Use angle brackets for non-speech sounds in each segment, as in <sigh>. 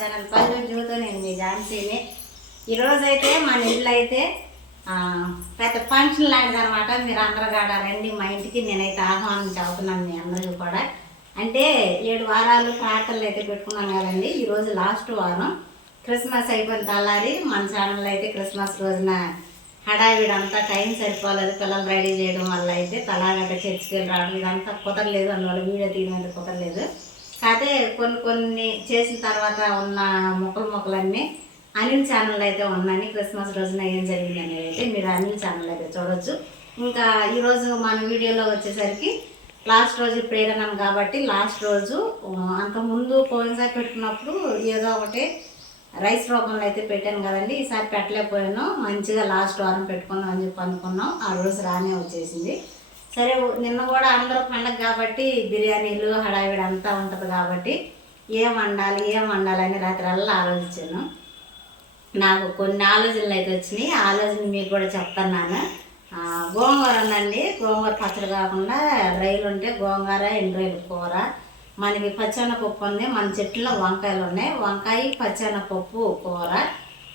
Channel పల్లె జ్యోతో నేను మీ ఝాన్సీని ఈరోజైతే మన ఇల్లు అయితే పెద్ద ఫంక్షన్ లాంటిది అనమాట మీరు అందరూ కాడ రండి మా ఇంటికి నేనైతే ఆహ్వానం చదువుతున్నాను మీ అందరికీ కూడా. అంటే ఏడు వారాలు ప్రార్థనలు అయితే పెట్టుకున్నాను కదండి. ఈరోజు లాస్ట్ వారం. క్రిస్మస్ అయిపోయిన తల్లారి మన ఛానల్ అయితే క్రిస్మస్ రోజున హడావిడంతా టైం సరిపోలేదు. పిల్లలు రెడీ చేయడం వల్ల అయితే తలాగట్ట చర్చికి వెళ్ళి రావడం ఇదంతా కుదరలేదు అందువల్ల వీడియో తీయడం అయితే కుదరలేదు. కాకపోతే కొన్ని కొన్ని చేసిన తర్వాత ఉన్న మొక్కలు మొక్కలన్నీ అనిల్ ఛానల్ అయితే ఉన్నాయి. క్రిస్మస్ రోజున ఏం జరిగింది అనేది అయితే మీరు అనిల్ ఛానల్ అయితే చూడొచ్చు. ఇంకా ఈరోజు మన వీడియోలో వచ్చేసరికి లాస్ట్ రోజు ప్రేరణం కాబట్టి లాస్ట్ రోజు అంతకుముందు పోయినసారి పెట్టుకున్నప్పుడు ఏదో ఒకటి రైస్ రూపంలో అయితే పెట్టాను కదండి. ఈసారి పెట్టలేకపోయాను. మంచిగా లాస్ట్ వారం పెట్టుకుందాం అని చెప్పి అనుకున్నాం. ఆ రోజు రానే వచ్చేసింది. సరే నిన్న కూడా అందరూ పండగ కాబట్టి బిర్యానీలు హడావిడి అంతా ఉంటుంది కాబట్టి ఏం వండాలి ఏం వండాలి అని రాత్రి ఆలోచించాను. నాకు కొన్ని ఆలోచనలు అయితే వచ్చినాయి. ఆలోచన మీకు కూడా చెప్తున్నాను. గోంగూర ఉందండి. గోంగూర పచ్చడి కాకుండా రైలు ఉంటే గోంగూర ఎండ్రాయిలు కూర. మనకి పచ్చన పప్పు ఉంది. మన చెట్లో వంకాయలు ఉన్నాయి. వంకాయ పచ్చన పప్పు కూర.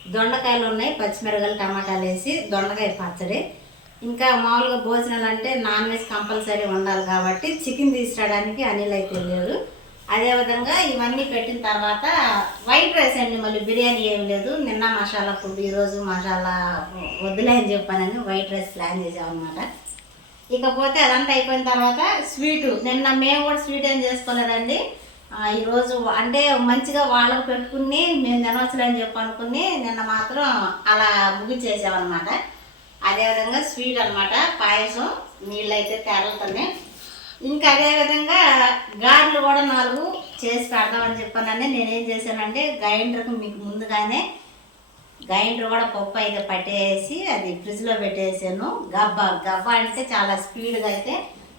దొండకాయలు ఉన్నాయి. పచ్చిమిరకాయలు టమాటాలు వేసి దొండకాయ పచ్చడి. ఇంకా మామూలుగా భోజనాలు అంటే నాన్ వెజ్ కంపల్సరీ ఉండాలి కాబట్టి చికెన్ తీసుకురావడానికి అనిల్ అయితే లేదు అదేవిధంగా ఇవన్నీ పెట్టిన తర్వాత వైట్ రైస్ అండి మళ్ళీ బిర్యానీ ఏం లేదు. నిన్న మసాలా ఫుడ్ ఈరోజు మసాలా వద్దులే అని చెప్పానని వైట్ రైస్ ప్లాన్ చేసామన్నమాట. ఇకపోతే అదంతా అయిపోయిన తర్వాత స్వీటు నిన్న మేము కూడా స్వీట్ ఏం చేసుకోలేదండి. ఈరోజు అంటే మంచిగా వాళ్ళకు పెట్టుకుని మేము తినవచ్చులే అని చెప్పి అనుకుని నిన్న మాత్రం అలా ముగిచేసామన్నమాట అదేవిధంగా స్వీట్ అన్నమాట పాయసం నీళ్ళు అయితే తెరలుతున్నాయి ఇంకా అదేవిధంగా గారెలు కూడా నాలుగు చేసి పెడదామని చెప్పానని నేనేం చేశానంటే గ్రైండర్కి మీకు ముందుగానే గ్రైండర్ కూడా పప్పు అయితే పట్టేసి అది ఫ్రిడ్జ్లో పెట్టేసాను. గబ్బ గబ్బ అంటే చాలా స్పీడ్గా అయితే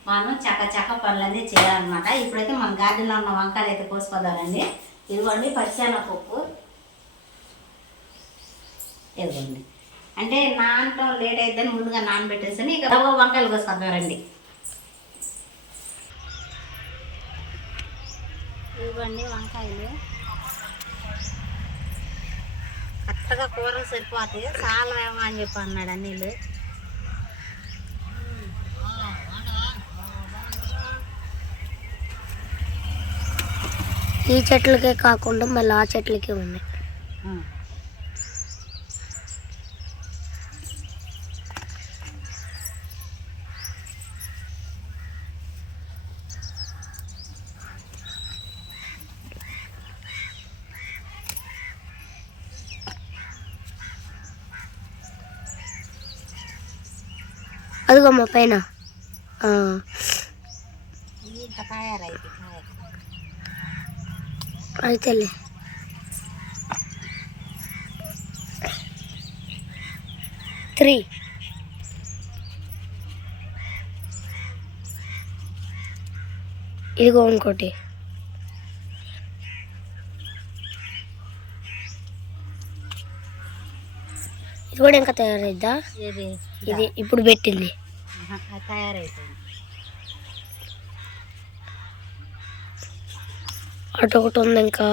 మనం చక్క చక్క పనులన్నీ చేయాలన్నమాట. ఇప్పుడైతే మన గార్డెన్లో ఉన్న వంకాయలు అయితే కోసుకోదారండి ఇదిగోండి పచ్చాన పప్పు ఇదిగోండి. అంటే నానటం లేట్ అయిద్దని ముందుగా నానబెట్టేసాను ఇక వంకాయలు కోసుకొద్దారండి ఇవ్వండి వంకాయలు. కరెక్ట్గా కూర సరిపోతాయి. చాలా ఏమో అని చెప్పి అన్నాడు అన్నీళ్ళు ఈ చెట్లకే కాకుండా మళ్ళీ ఆ చెట్లకే ఉన్నాయి. అదిగోమ్మ పైన. అయితేలే. త్రీ. ఇదిగో ఇంకోటి. ఇది కూడా ఇంకా తయారైద్దా? ఇది ఇది ఇప్పుడు పెట్టింది. తయారైపోయింది. అటు ఒకటి ఉంది ఇంకా.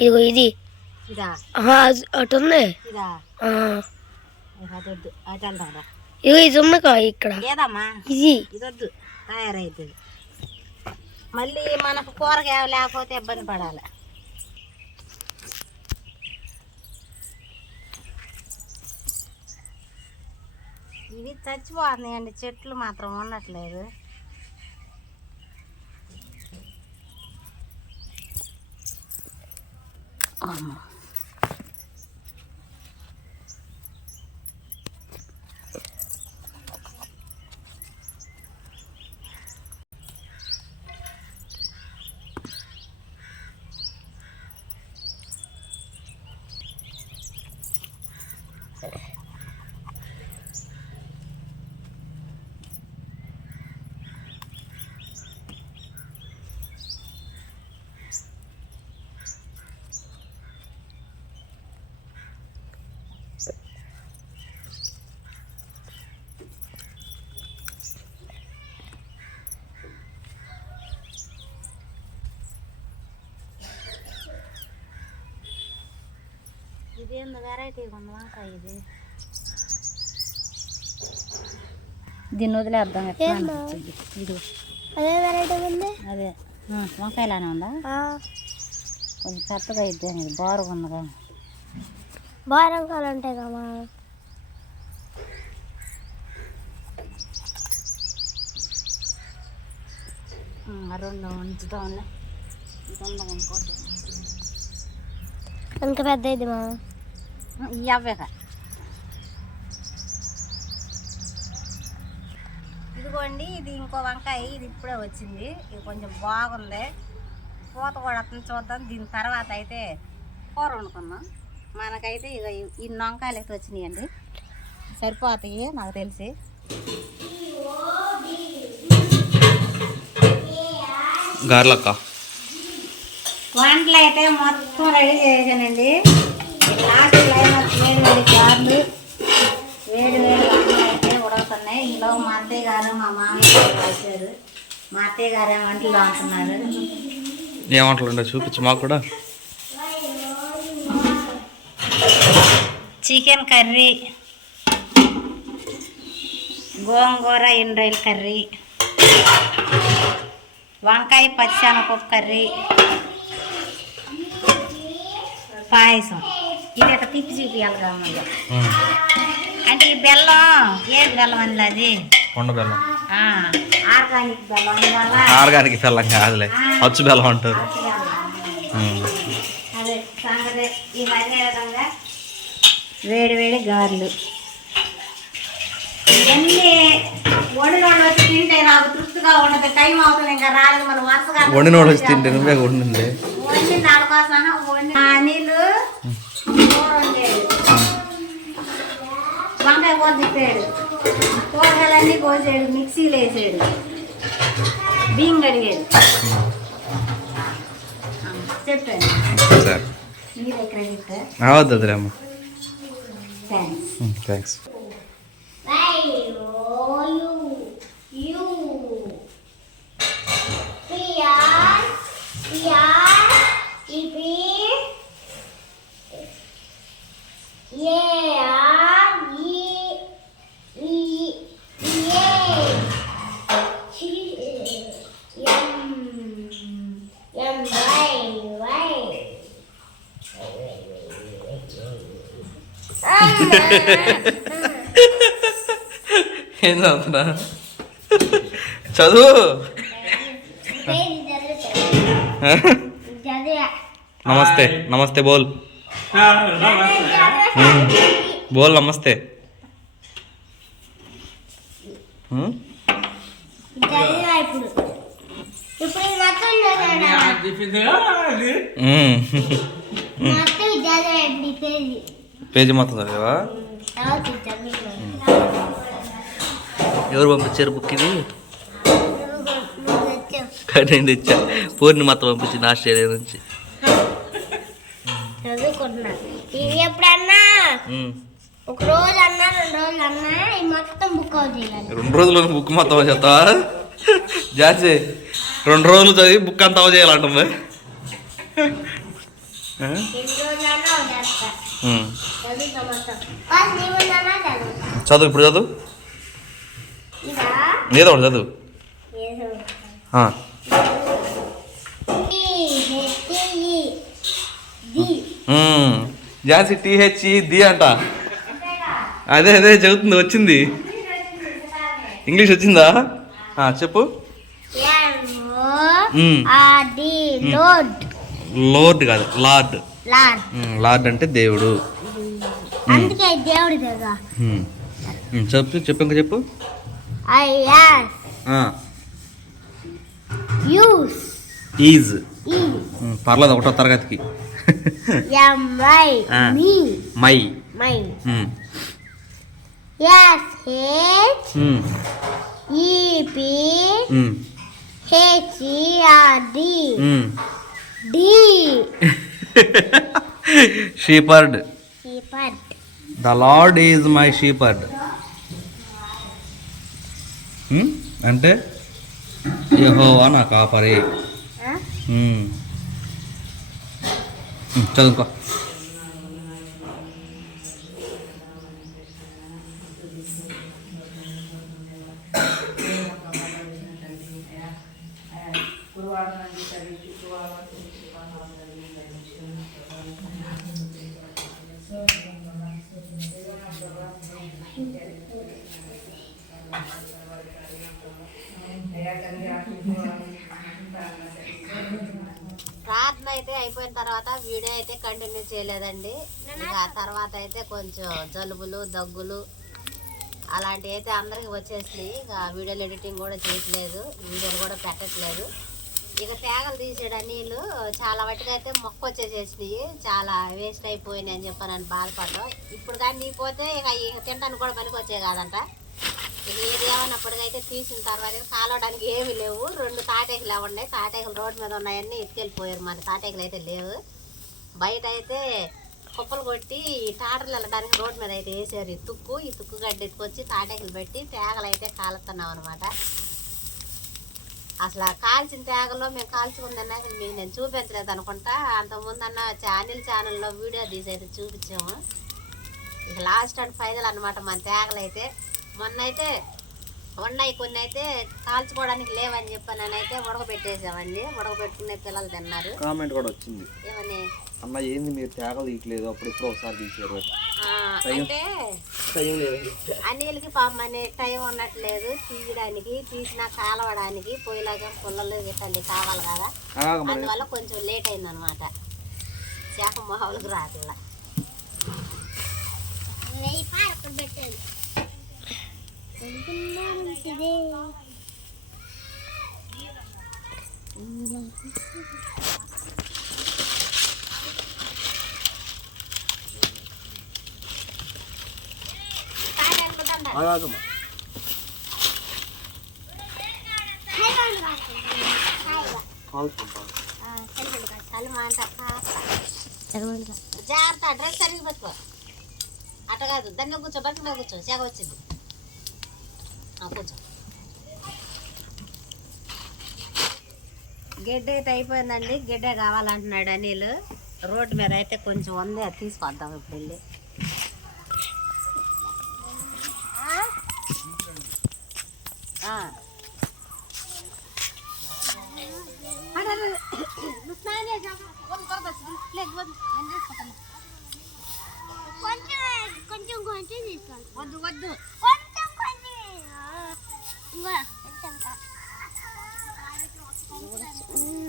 ఇదిగో ఇది. అటు ఉంది. ఇదిగో ఇది ఉందిగా ఇక్కడ. ఇది. తయారైతుంది మళ్ళీ మనకు కూరగాయ లేకపోతే ఇబ్బంది పడాలి. ఇవి చచ్చిపోతున్నాయండి చెట్లు మాత్రం ఉండట్లేదు అమ్మో. ఇదేందో వెరైటీగా ఉంది వంకాయ ఇది దీన్ని వదిలేద్దాం ఎట్లా ఏమ్మా? అనిపించింది. ఇది అదే వెరైటీ ఉంది అదే వంకాయలానే ఉందా కొంచెం పెద్దగా ఇద్దాం ఇది బారుగా ఉందిగా బారంకాలు ఉంటాయి కమ్మా రెండు ఉంచుతా ఉన్నాయి తొందరగా ఇంకోటి ఎంత పెద్ద ఇది మా ఈ అవ్వేక ఇదిగోండి ఇది ఇంకో వంకాయ ఇది ఇప్పుడే వచ్చింది. ఇది కొంచెం బాగుంది. పూత కూడా అతను చూద్దాం. దీని తర్వాత అయితే కూర వండుకుందాం. మనకైతే ఇక ఈ- ఇన్ని వంకాయలు అయితే వచ్చినాయండి. సరిపోతాయి నాకు తెలిసి. గార్లక్క. వంటలు అయితే మొత్తం రెడీ చేసానండి లాస్ట్ క్లైమాక్స్ వేడి వేడి కార్లు వేడి వేడి వంటలు అయితే ఉడవుతున్నాయి ఈలో మా అత్తయ్య గారు మా మామయ్య గారు వచ్చారు మా అత్తయ్య గారు ఏమో వంటలు అంటున్నారు ఏమంటలు ఉండవు చూపించు మాకు కూడా. చికెన్ కర్రీ గోంగూర ఎండ్రాయిల్ కర్రీ వంకాయ పచ్చిశనగపప్పు కర్రీ పాయసం. ఇది అట్లా తిప్పి చూపించాలి కావాలి. అంటే ఈ బెల్లం ఏది బెల్లం అని అది? కొండ బెల్లం. ఆర్గానిక్ బెల్లం ఆర్గానిక్ బెల్లం కాదులే అచ్చు బెల్లం అంటారు. వేడి వేడి గారెలు. ఇవన్నీ వండినోళ్ళు వచ్చి తింటే నాకు తృప్తిగా ఉండదు టైం అవుతుంది ఇంకా రాలేదు మన వరుసగా వండినోడు వచ్చి తింటే నువ్వే వండింది. వండి దాని కోసం వండి ఆ నీళ్ళు వంకాయ కూర తిప్పాడు. కూరగాయలన్నీ కోసాడు మిక్సీలో వేసాడు. బియ్యం కడిగాడు. చెప్పండి. మీరే అమ్మ థ్యాంక్స్ థ్యాంక్స్ ఏం చదువుతున్నా? చదువు. నమస్తే నమస్తే బోల్. బోల్ నమస్తే. ఇప్పుడు. మొత్తం. మొత్తం పేజీ మొత్తం చదివా ఎవరు పంపించారు బుక్ ఇది? నేను తెచ్చా. పూర్ణిమత పంపించింది ఆస్ట్రేలియా నుంచి. చదువుకుంటున్నా. ఇది ఎప్పుడన్నా? ఉమ్. ఒక రోజు అన్నా రెండు రోజులు అన్నా మొత్తం బుక్ అవుట్ చేయాలి. రెండు రోజులు బుక్ మొత్తం చేస్తావా? జాన్సీ రెండు రోజులు చదివి బుక్ అంతా చేయాలంటుంది. చదువు ఇప్పుడు చదువు. ఏదో ఒకటి చదువు. ఝాన్సీ టీహెచ్ ది అంట. అదే అదే చదువుతుంది వచ్చింది. ఇంగ్లీష్ వచ్చిందా? చెప్పు. లోడ్ కాదు లార్డ్. లార్డ్. అంటే దేవుడు. అందుకే దేవుడి కదా. చెప్పు చెప్పు ఇంకా చెప్పు. I as. ఈజ్. పర్లేదు ఒకటో తరగతికి. Me my. S H. Um, E P. Um, H R D. D. <laughs> Shepherd the lord is my shepherd అంటే యహోవా నా కాపరి. ఉమ్. ఉమ్, చదువుకో ప్రార్థన అయితే అయిపోయిన తర్వాత వీడియో అయితే కంటిన్యూ చేయలేదండి. ఇంకా తర్వాత అయితే కొంచెం జలుబులు దగ్గులు అలాంటివి అయితే అందరికి వచ్చేసినాయి. ఇక వీడియోలు ఎడిటింగ్ కూడా చేయట్లేదు. వీడియోలు కూడా పెట్టట్లేదు. ఇక తేగలు తీసేయడం నీళ్ళు చాలా వాటికి అయితే మొక్క వచ్చేసేసినాయి. చాలా వేస్ట్ అయిపోయినాయి అని చెప్పి నన్ను బాధపడ్డాం ఇప్పుడు కానీ నీ పోతే ఇక ఇక తినడానికి కూడా పనికి వచ్చే కాదంట. ఏది ఏమన్నప్పటికైతే తీసిన తర్వాత కాలవడానికి ఏమీ లేవు. రెండు తాటేకులు ఉన్నాయి. తాటేకులు రోడ్డు మీద ఉన్నాయన్నీ ఎత్తుకెళ్ళిపోయారు మన తాటేకులు అయితే లేవు. బయట అయితే కుప్పలు కొట్టి ఈ టాటర్లు వెళ్ళడానికి రోడ్డు మీద అయితే వేసారు. ఈ తుక్కు ఈ తుక్కు గడ్డ ఎత్తుకొచ్చి తాటేకులు పెట్టి తేగలు అయితే కాలుతున్నాం అనమాట అసలు ఆ కాల్చిన తేగలో మేము కాల్చుకుందన్నా అసలు మీకు నేను చూపించలేదు అనుకుంటా. అంతకుముందు అన్న ఛానల్ ఛానల్లో వీడియో తీసి అయితే చూపించాము. ఇక లాస్ట్ అండ్ ఫైనల్ అనమాట మన తేగలు అయితే. మొన్న అయితే ఉన్నాయి కొన్ని అయితే కాల్చుకోవడానికి లేవని చెప్పి అయితే ఉడకబెట్టేసామండి. ఉడకబెట్టుకునే పిల్లలు తిన్నారు. కామెంట్ కూడా వచ్చింది. ఏమని? అన్న ఏంది మీరు తేగలు తీయట్లేదు అప్పుడు ఎప్పుడో ఒకసారి తీసారు ఆ, అంటే టైం లేదు అనిల్కి పాపం అనే టైం ఉండట్లేదు తీయడానికి తీసిన కాలవడానికి పొయ్యిలాగా పుల్లలు గిట్టండి కావాలి కదా. అందువల్ల కొంచెం లేట్ అయింది అనమాట చేప రాట్లా నెయ్యి పెట్టాను. అనుకున్నా మంచిదే అలాగమ్మా జాగ్రత్త డ్రెస్ సరిగ్గా పెట్టుకో. అట్ట కాదు దాన్ని కూర్చో కూర్చో సేగ వచ్చింది. గెడ్డ అయితే అయిపోయిందండి. గెడ్డ కావాలంటున్నాడు అనిల్. రోడ్డు మీద అయితే కొంచెం ఉంది అది తీసుకొద్దాం ఇప్పుడు వెళ్ళి ఆ. అరే, అరే, అరే. నువ్వు స్నానం చేసావా? వద్దు, త్వరగా వచ్చి. లేదు, వద్దు. నేను తీసుకుంటాను. కొంచెం కొంచెం కొంచెం తీసుకోవాలి వద్దు వద్దు కొంచెం కొంచెం ఇంకో కొంచెం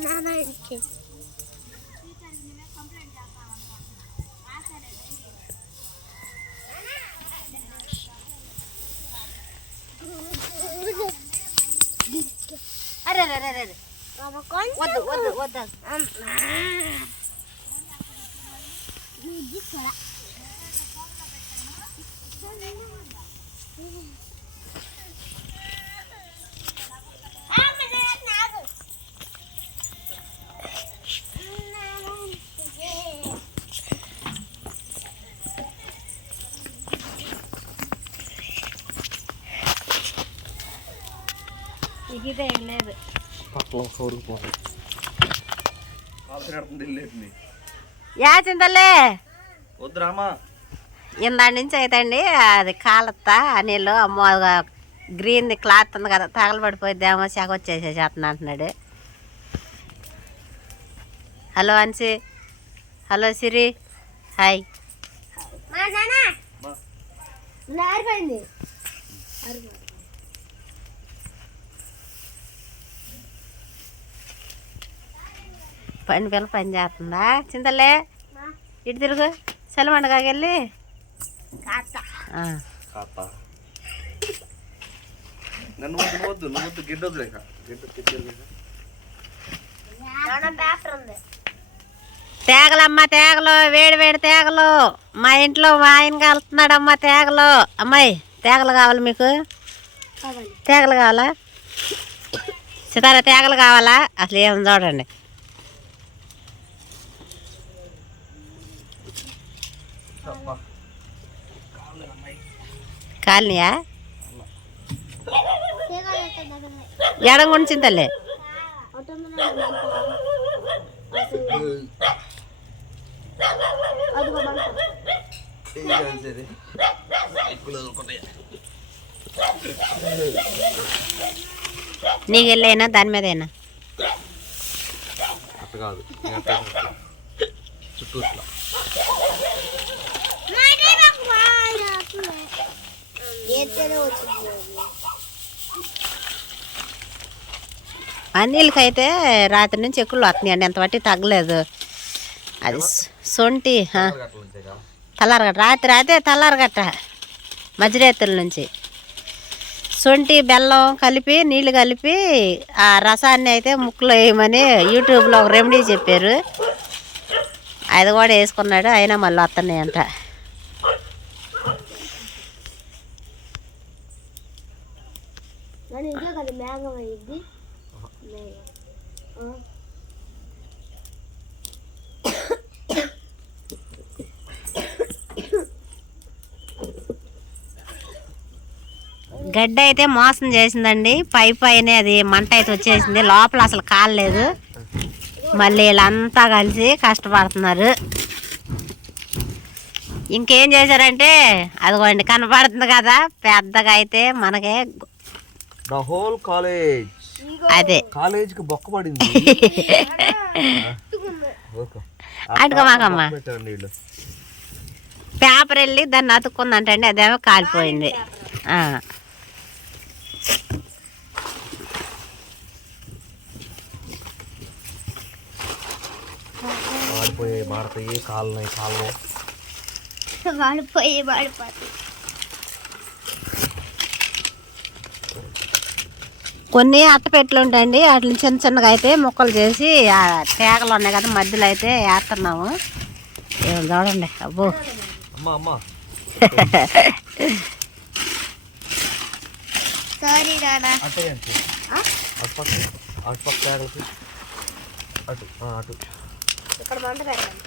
నాన్న ఇచ్చి అరే అరే అరే అరే కొంచెం వద్దు వద్దు వద్దు తీసుకురా ఇదే ఏం లేదు వెళ్ళేటిని యా చింతలే వద్దురామా ఇందాడి నుంచి అయితే అండి అది కాలత్తా నీళ్ళు అమ్మో గ్రీన్ క్లాత్ ఉంది కదా తగలబడిపోయిద్దేమో సెగ వచ్చేసేసి అతను అంటున్నాడు. హలో అన్సి. హలో సిరి. హాయ్. మా నాన్న మా. ఆరిపోయింది పని పిల్ల పని చేస్తుందా? చింతలే ఇటు తిరుగు. సెలవండగా వెళ్ళి నన్ను వద్దు నువ్వు వద్దు వద్దు గిడ్డ తేగలమ్మ తేగలు. వేడి వేడి తేగలు. మా ఇంట్లో మా ఆయన కలుతున్నాడమ్మ తేగలు. అమ్మాయి తేగలు కావాలి మీకు? కావాలి. తేగలు కావాలా? సితారా తేగలు కావాలా? అసలు ఏం చూడండి. కాలనీయా? ఎడం గుంచింతలే నీకు వెళ్ళైనా దాని మీద అట్ట కాదు. చుట్టూ ఇట్లా వచ్చింది అయితే రాత్రి నుంచి ఎక్కువ వస్తున్నాయండి ఎంత బట్టి తగ్గలేదు. అది సొంటి ఆ. తలారగట్ట రాత్రి అదే తలారగట్ట మధ్యరేతుల నుంచి. సొంటి బెల్లం కలిపి నీళ్ళు కలిపి ఆ రసాన్ని అయితే ముక్కులో వేయమని యూట్యూబ్లో ఒక రెమెడీ చెప్పారు. అది కూడా వేసుకున్నాడు. అయినా మళ్ళీ వస్తున్నాయి నన్ను ఇంట్లో కదా మేఘం అయ్యింది గడ్డ అయితే మోసం చేసిందండి. పై పైన అది మంట అయితే వచ్చేసింది. లోపల అసలు కాలేదు మళ్ళీ వీళ్ళంతా కలిసి కష్టపడుతున్నారు. ఇంకేం చేశారంటే అదిగోండి కనపడుతుంది కదా. పెద్దగా అయితే మనకే ద హోల్ కాలేజ్ అదే. కాలేజీకి బొక్క పడింది. <laughs> అడుగమాకమ్మా పేపర్ వెళ్ళి. దాన్ని అతుక్కుందంటండి అదేమో కాలిపోయింది. ఆ. మాడిపోయాయి మాడతాయి కాలున్నాయి కాలున్నాయి వాడిపోయి వాడిపోయి కొన్ని అట్టపెట్లు ఉంటాయండి. వాటిని చిన్న చిన్నగా అయితే ముక్కలు చేసి ఆ తేగలు ఉన్నాయి కదా మధ్యలో అయితే వేస్తున్నాము చూడండి. అబ్బో. అమ్మా అమ్మా సారీ నానా అటు ఏంటి అటు పక్క అటు పక్క తేగలకి అటు ఆ, అటు ఇక్కడ మంట పెట్టండి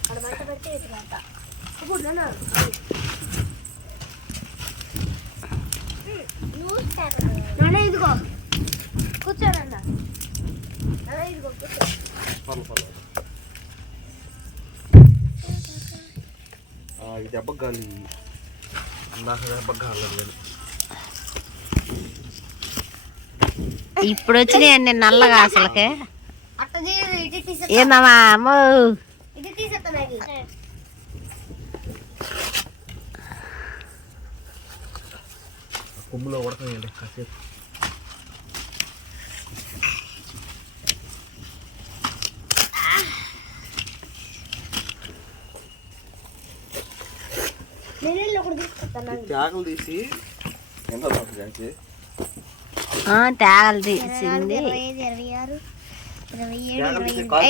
ఇక్కడ మంట పెడితే ఇటు మంట ఇప్పుడు నాన్న ఇదిగో. కూర్చోనన్న. ఇదిగో కూర్చో. ఇది దెబ్బ గాలి. ఇందాక దెబ్బ గాలి కానీ ఇప్పుడు వచ్చినాయండి నల్లగా అసలుకే. ఏందమ్మా అమ్మో ఇటు తీసేస్తాను ఇది కొమ్ములో ఉడకనియండి కాసేపు నేను వెళ్ళి ఒకటి తీసుకొస్తాను ఈ తేగలు తీసి ఎంత తేగలు తీసింది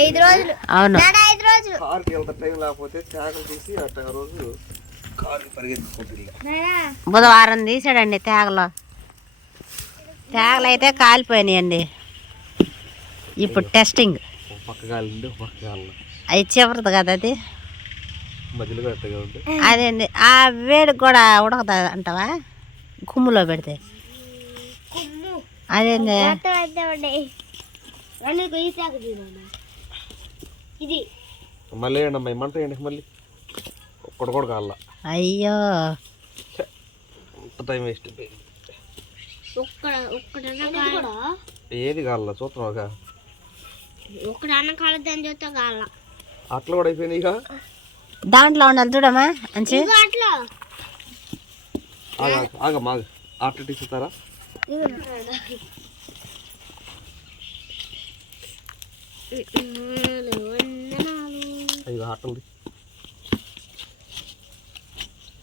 ఐదు రోజులు. అవును. నాన్న ఐదు రోజులు. కారుకి వెళ్తా టైం లేకపోతే తేగలు తీసి అట్ట ఆ రోజు కారుకి పరిగెత్తుకుంటుంది. నాన్న. బుధవారం తీసాడండి తేగలు. తేగలు అయితే కాలిపోయినాయండి. ఇప్పుడు టెస్టింగ్ అది చివరిది కదా అది? అదేండి ఆ వేడికి కూడా ఉడకదు అంటావా? గుమ్ములో పెడితే. అదేంది చూడండి ఇది. మళ్ళీ మంట మళ్ళీ. ఒక్కడు కూడా కాల అయ్యో. టైం వేస్ట్ ఏది కాల. చూస్తున్నావుగా ఒక్కడన్నా కాలద్దని చూస్తే కాల అట్లా కూడా అయిపోయినాయి ఇక. దాంట్లో ఉండాలి చూడమ్మా ఆగ ఆగమ్మా ఆగ. అట్లా తీస్తారా అయ్యో అట్టలు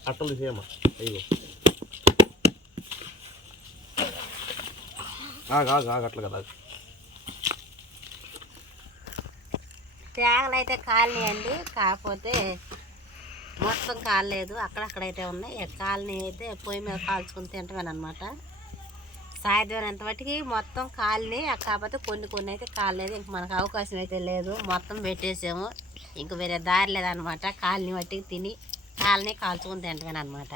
అట్టలు తీసేయమ్మా అయ్యో. ఆగ ఆగ ఆగ అట్లా కదా ఆగు. తేగలు అయితే కాలినాయండి కాకపోతే మొత్తం కాలేదు అక్కడక్కడైతే ఉన్నాయి. కాలని అయితే పొయ్యి మీద కాల్చుకుని తింటామని అనమాట సాయంత్రం మట్టికి మొత్తం కాలనీ కాకపోతే కొన్ని కొన్ని అయితే కాలేదు ఇంక మనకు అవకాశం అయితే లేదు. మొత్తం పెట్టేసాము. ఇంక వేరే దారి లేదనమాట. కాలిని మట్టికి తిని కాలని కాల్చుకుని తింటామని అనమాట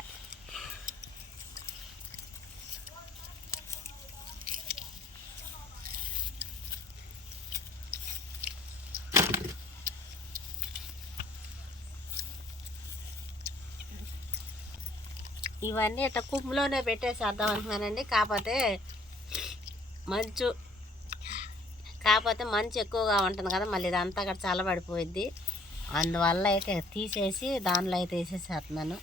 ఇవన్నీ ఇట్లా కుమ్ములోనే పెట్టేసేద్దాం అంటున్నానండి. కాకపోతే మంచు కాకపోతే మంచు ఎక్కువగా ఉంటుంది కదా మళ్ళీ ఇదంతా అక్కడ చల్లబడిపోయిద్ది. అందువల్ల అయితే తీసేసి దానిలో అయితే వేసేసేస్తున్నాను.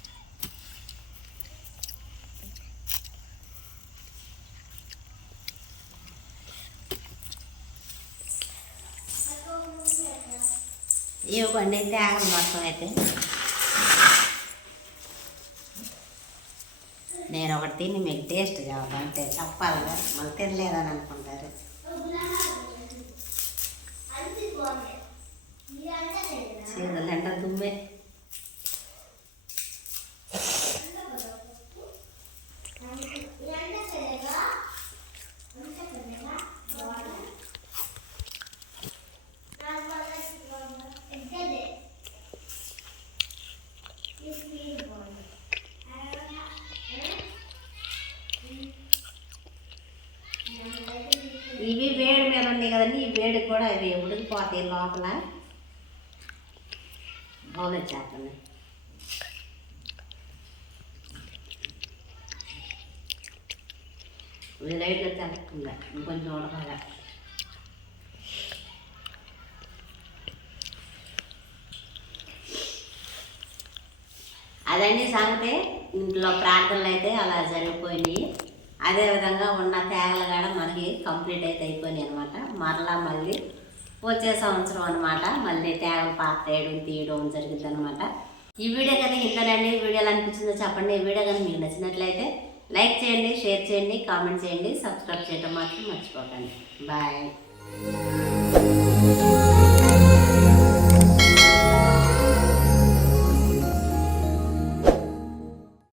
ఇవ్వండి తేగలు మొత్తం అయితే. నేను ఒకటి తిని మీకు టేస్ట్ కావాలి అంటే చెప్పాలి కదా మళ్ళీ తినలేదని అనుకుంటారు చీరలు ఎండ దుమ్మే ఇవి వేడి మీద ఉన్నాయి కదండి ఈ వేడి కూడా ఇవి లోపల బాగా చేపలు ఇది లైట్గా ఇంకొంచెం ఉడకాలి. అదన్నీ సంగతి. ఇంట్లో ప్రార్థనలు అయితే అలా జరిగిపోయినాయి అదేవిధంగా ఉన్న తేగలు కూడా మనకి కంప్లీట్ అయితే అయిపోయినాయి అనమాట మరలా మళ్ళీ వచ్చే సంవత్సరం అనమాట మళ్ళీ తేగలు పాత వేయడం తీయడం జరిగింది అనమాట ఈ వీడియో కానీ ఇంతనండి వీడియోలు అనిపించిందో చెప్పండి. ఈ వీడియో కానీ మీకు నచ్చినట్లయితే లైక్ చేయండి షేర్ చేయండి కామెంట్ చేయండి సబ్స్క్రైబ్ చేయడం మాత్రం మర్చిపోకండి. బాయ్.